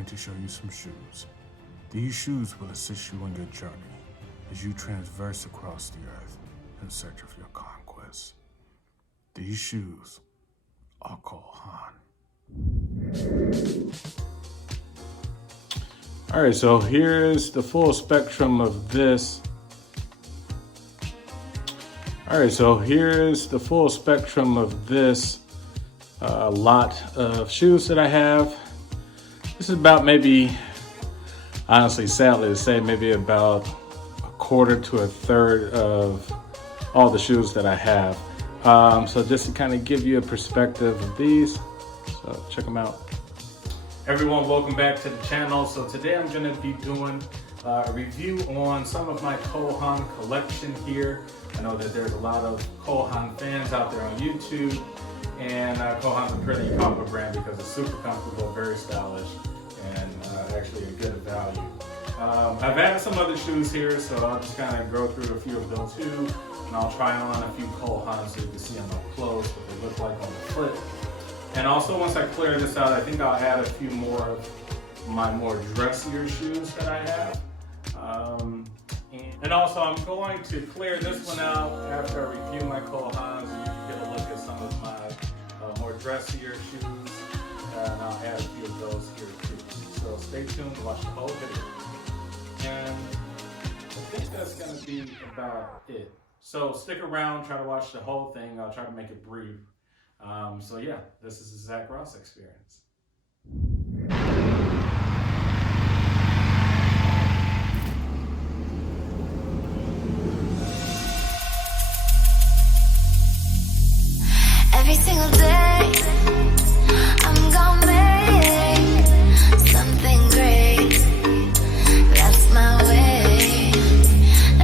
going to show you some shoes. These shoes will assist you on your journey as you transverse across the earth in search of your conquest. These shoes are called Haan. All right, so here's the full spectrum of this. Lot of shoes that I have. This is about maybe, honestly, sadly to say, maybe about a quarter to a third of all the shoes that I have. So just to kind of give you a perspective of these, so check them out. Everyone, welcome back to the channel. So today I'm going to be doing a review on some of my Haan collection here. I know that there's a lot of Haan fans out there on YouTube, and Haan's a pretty popular brand because it's super comfortable, very stylish, and actually a good value. I've added some other shoes here, so I'll just kind of go through a few of those too, and I'll try on a few Haans so you can see them up close, what they look like on the foot. And also, once I clear this out, I think I'll add a few more of my more dressier shoes that I have. And also, I'm going to clear this one out after I review my Haans, and you can get a look at some of my more dressier shoes. And I'll add a few of those here too. So stay tuned to watch the whole video. And I think that's going to be about it. So stick around, try to watch the whole thing. I'll try to make it brief. So yeah, this is the ZACK experience. Every single day, I'm gonna make something great. That's my way.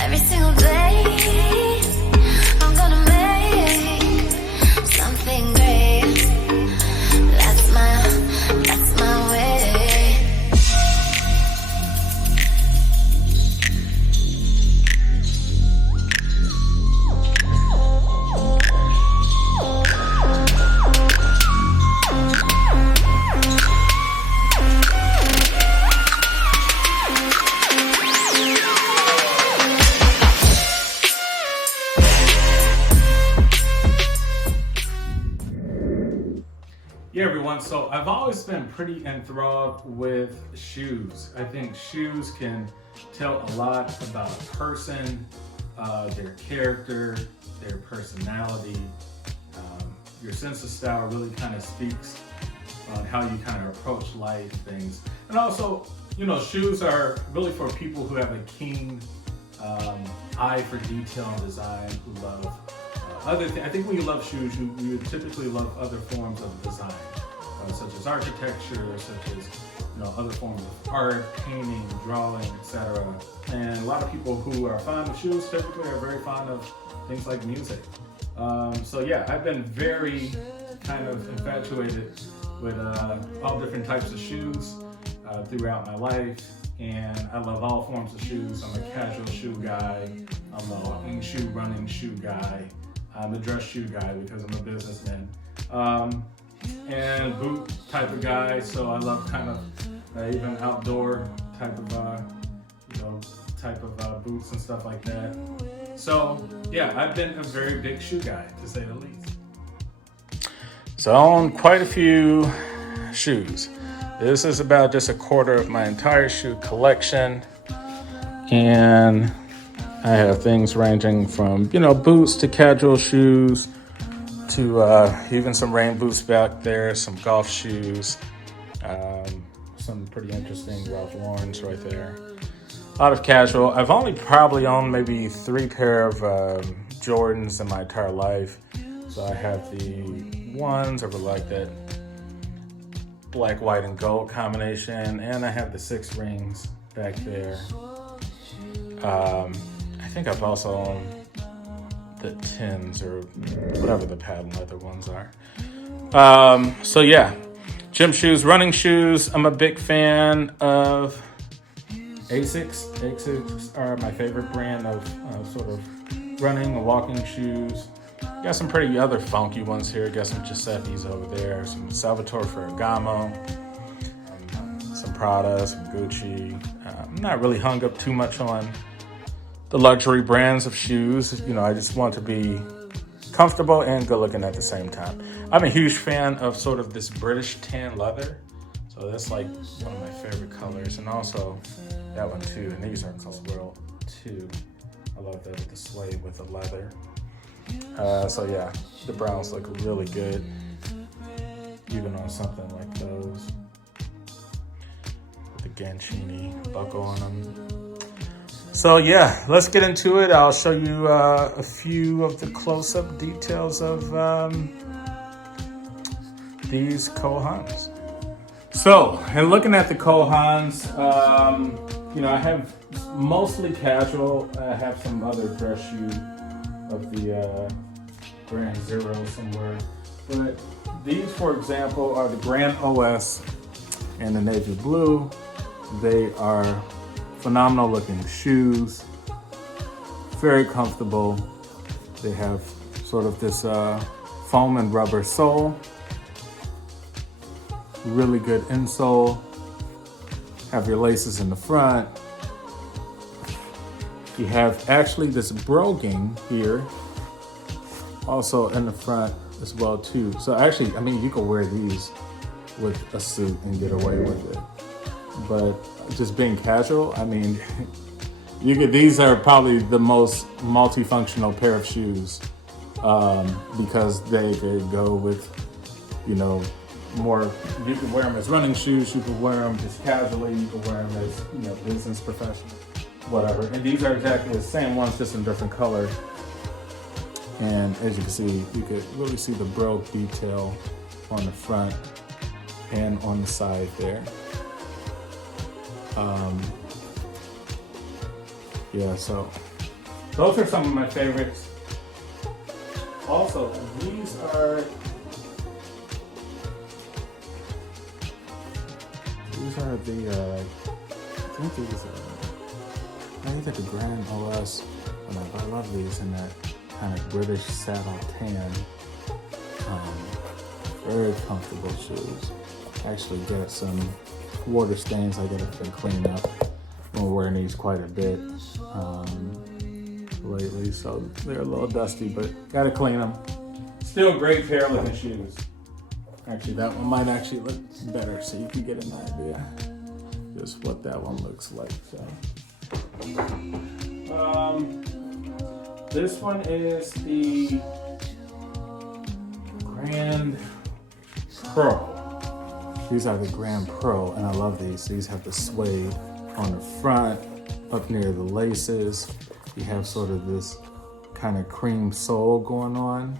Every single day, I'm gonna make something great. That's my way. Yeah, everyone, so I've always been pretty enthralled with shoes. I think shoes can tell a lot about a person, their character, their personality. Your sense of style really kind of speaks on how you kind of approach life, things. And also, you know, shoes are really for people who have a keen eye for detail and design, who love other things. I think when you love shoes, you typically love other forms of design, such as architecture, such as other forms of art, painting, drawing, etc. And a lot of people who are fond of shoes typically are very fond of things like music. So yeah, I've been very kind of infatuated with all different types of shoes throughout my life. And I love all forms of shoes. I'm a casual shoe guy. I'm a walking shoe, running shoe guy. I'm a dress shoe guy because I'm a businessman. And boot type of guy, so I love kind of even outdoor type of boots and stuff like that. So yeah, I've been a very big shoe guy, to say the least. So I own quite a few shoes. This is about just a quarter of my entire shoe collection, and I have things ranging from, boots to casual shoes to even some rain boots back there, some golf shoes, some pretty interesting Ralph Lauren's right there. A lot of casual. I've only probably owned maybe 3 pair of Jordans in my entire life. So I have the ones, I really like that black, white, and gold combination, and I have the 6 rings back there. I think I've also owned the 10s or whatever the patent leather ones are. So yeah, gym shoes, running shoes. I'm a big fan of ASICs. ASICs are my favorite brand of sort of running and walking shoes. Got some pretty other funky ones here. Got some Giuseppe's over there, some Salvatore Ferragamo, some Prada, some Gucci. I'm not really hung up too much on the luxury brands of shoes. You know, I just want to be comfortable and good looking at the same time. I'm a huge fan of sort of this British tan leather. So that's like one of my favorite colors. And also that one too. And these are Colt too. I love that with the suede with the leather. So yeah, the browns look really good, even on something like those. With the Gancini buckle on them. So yeah, let's get into it. I'll show you a few of the close-up details of these Colt Haans. So, and looking at the Colt Haans, you know, I have mostly casual. I have some other dress shoe of the Grand Zero somewhere. But these, for example, are the Grand OS and the navy blue. They are phenomenal looking shoes, very comfortable. They have sort of this foam and rubber sole, really good insole, have your laces in the front. You have actually this broguing here, also in the front as well too. So actually, I mean, you could wear these with a suit and get away with it. But just being casual, I mean, you could. These are probably the most multifunctional pair of shoes because they go with, you know, more. You can wear them as running shoes. You can wear them just casually. You can wear them as, you know, business professional, whatever. And these are exactly the same ones, just in different color. And as you can see, you could really see the brogue detail on the front and on the side there. Yeah, so those are some of my favorites. Also, these are the I think they're the Grand OS. I love these in that kind of British saddle tan. Very comfortable shoes. Actually get some water stains I gotta clean up. Been wearing these quite a bit lately, so they're a little dusty, but gotta clean them. Still great pair of looking shoes. Actually, that one might actually look better, so you can get an idea just what that one looks like. So, this one is the Grand Pro. These are the Grand Pro, and I love these. These have the suede on the front, up near the laces. You have sort of this kind of cream sole going on,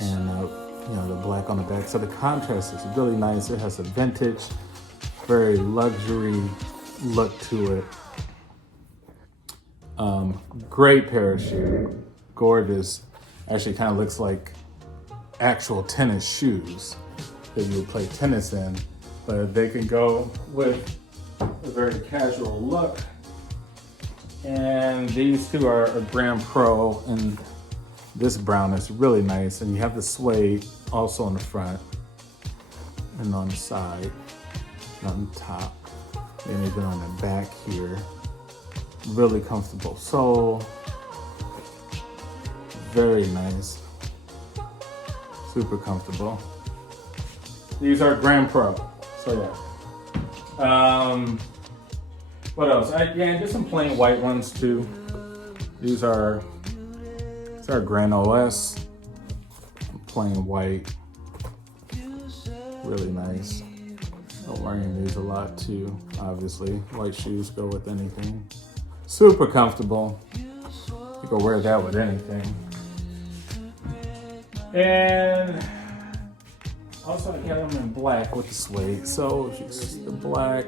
and you know, the black on the back. So the contrast is really nice. It has a vintage, very luxury look to it. Great pair of shoes, gorgeous. Actually, kind of looks like actual tennis shoes that you would play tennis in, but they can go with a very casual look. And these two are a Grand Pro, and this brown is really nice. And you have the suede also on the front and on the side, and on the top, and even on the back here. Really comfortable sole, very nice, super comfortable. These are Grand Pro, so yeah. What else? Yeah, just some plain white ones too. These are Grand OS, plain white, really nice. I'm wearing these a lot too, obviously. White shoes go with anything. Super comfortable. You can wear that with anything. And also I got them in black with the suede. So if you see the black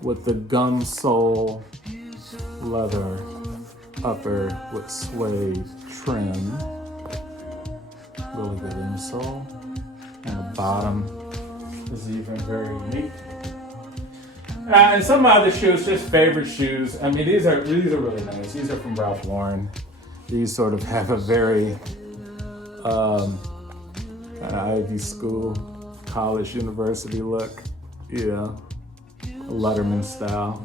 with the gum sole, leather upper with suede trim. Really good insole. And the bottom is even very unique. And some other shoes, just favorite shoes. I mean, these are really nice. These are from Ralph Lauren. These sort of have a very kind of Ivy School college university look. Yeah, Letterman style.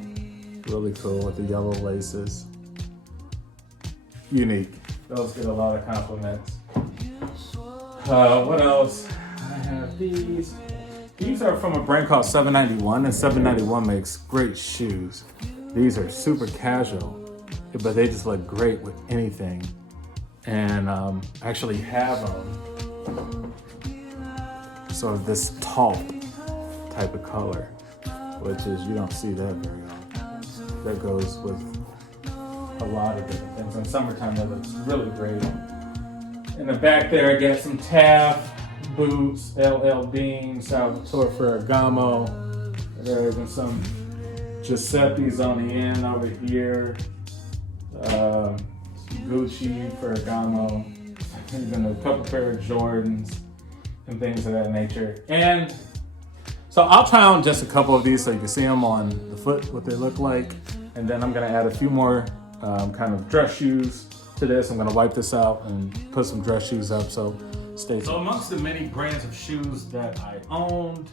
Really cool with the yellow laces. Unique. Those get a lot of compliments. What else? I have these. These are from a brand called 791, and 791 makes great shoes. These are super casual, but they just look great with anything. And I actually have them. So this taupe type of color, which is, you don't see that very often. That goes with a lot of different things. In summertime, that looks really great. In the back there, I got some Taft boots, LL Bean, Salvatore Ferragamo. There's even some Giuseppe's on the end over here. Gucci, Ferragamo, even a couple pair of Jordans and things of that nature. And so I'll try on just a couple of these so you can see them on the foot, what they look like. And then I'm gonna add a few more kind of dress shoes to this. I'm gonna wipe this out and put some dress shoes up, so stay tuned. So amongst the many brands of shoes that I owned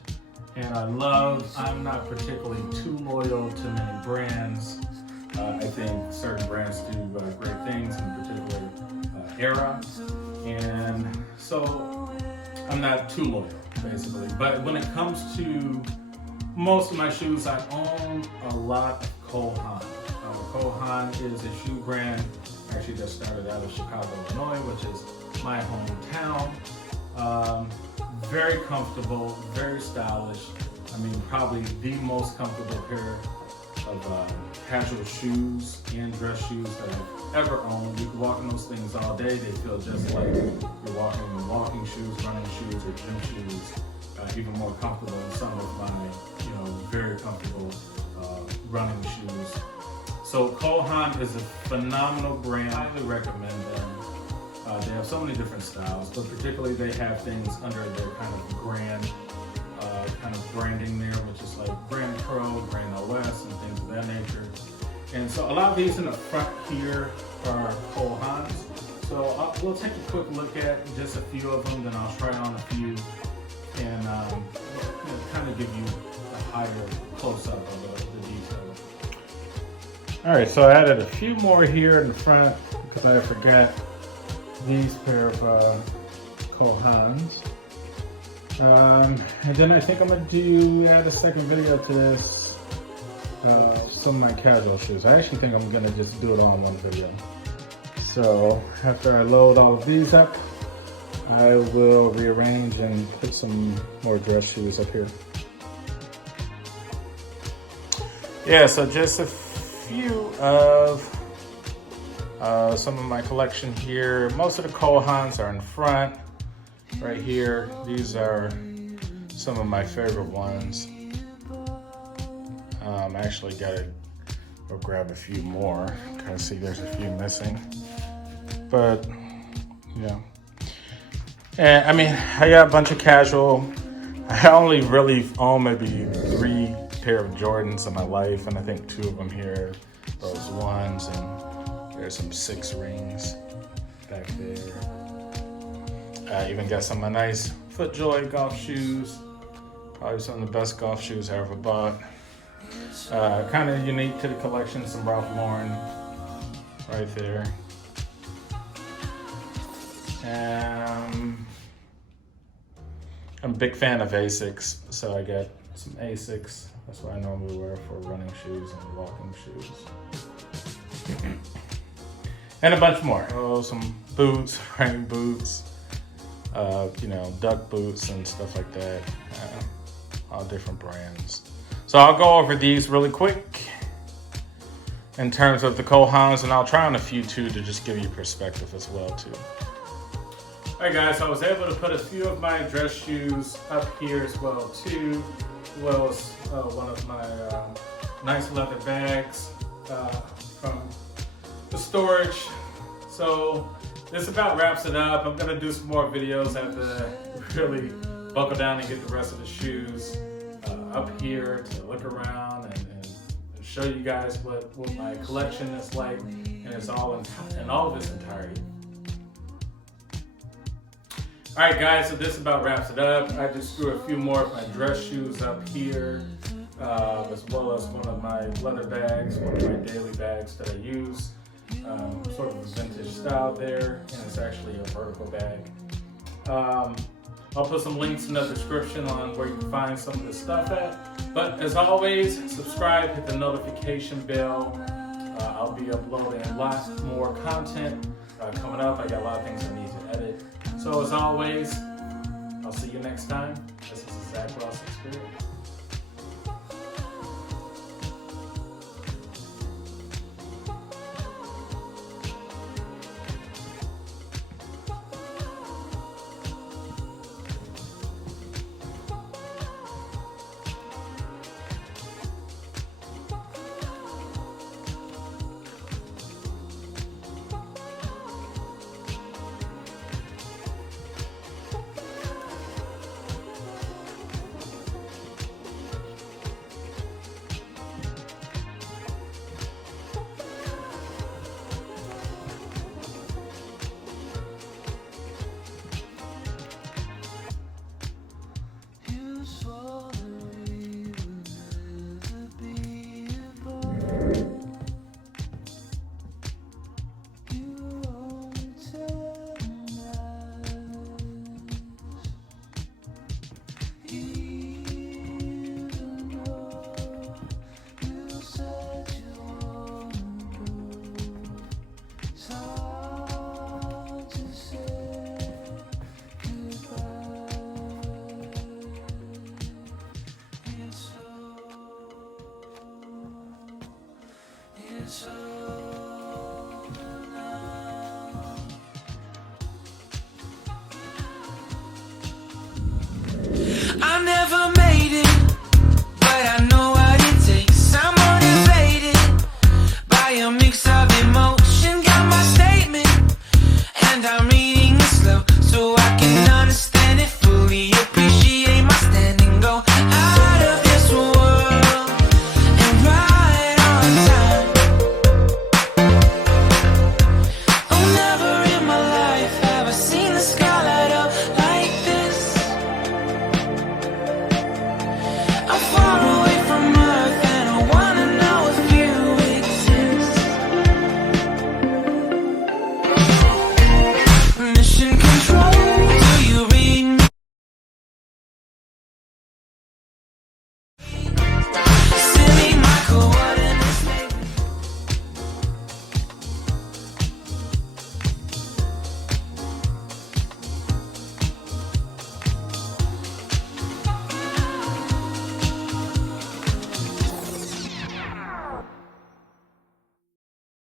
and I love, I'm not particularly too loyal to many brands. I think certain brands do great things in a particular era. And so I'm not too loyal, basically. But when it comes to most of my shoes, I own a lot of Colt Haan. Colt Haan is a shoe brand, actually just started out of Chicago, Illinois, which is my hometown. Very comfortable, very stylish. I mean, probably the most comfortable pair of casual shoes and dress shoes that I've ever owned. You can walk in those things all day. They feel just like you're walking in walking shoes, running shoes, or gym shoes. Even more comfortable than some of my, very comfortable running shoes. So Colt Haan is a phenomenal brand. I highly recommend them. They have so many different styles, but particularly they have things under their kind of grand kind of branding there, which is like Brand Pro, Brand OS, and things of that nature. And so a lot of these in the front here are Colt Haans. So we'll take a quick look at just a few of them, then I'll try on a few and kind of give you a higher close-up of the detail. All right, so I added a few more here in the front because I forgot these pair of Colt Haans. And then I think I'm gonna add a second video to this, some of my casual shoes. I actually think I'm gonna just do it all in one video. So after I load all of these up, I will rearrange and put some more dress shoes up here. Yeah, so just a few of some of my collection here. Most of the Colt Haans are in front. Right here, these are some of my favorite ones. I actually gotta go grab a few more. Kind of see there's a few missing, but yeah. And I mean, I got a bunch of casual. I only really own maybe 3 pair of Jordans in my life, and I think 2 of them here, those ones, and there's some 6 rings back there. I even got some of my nice FootJoy golf shoes. Probably some of the best golf shoes I ever bought. Kind of unique to the collection, some Ralph Lauren right there. I'm a big fan of Asics, so I got some Asics. That's what I normally wear for running shoes and walking shoes. And a bunch more. Oh, some boots, rain boots. Duck boots and stuff like that, all different brands. So I'll go over these really quick in terms of the Colt Haans, and I'll try on a few too to just give you perspective as well too. All right guys, so I was able to put a few of my dress shoes up here as well too, as well as one of my nice leather bags from the storage. So this about wraps it up. I'm gonna do some more videos. I have to really buckle down and get the rest of the shoes up here to look around and show you guys what my collection is like, and it's all in all of its entirety. All right, guys, so this about wraps it up. I just threw a few more of my dress shoes up here, as well as one of my leather bags, one of my daily bags that I use. Sort of a vintage style there, and it's actually a vertical bag. I'll put some links in the description on where you can find some of this stuff at. But as always, subscribe, hit the notification bell. I'll be uploading lots more content coming up. I got a lot of things I need to edit. So as always, I'll see you next time. This is the Zach Ross Experience. So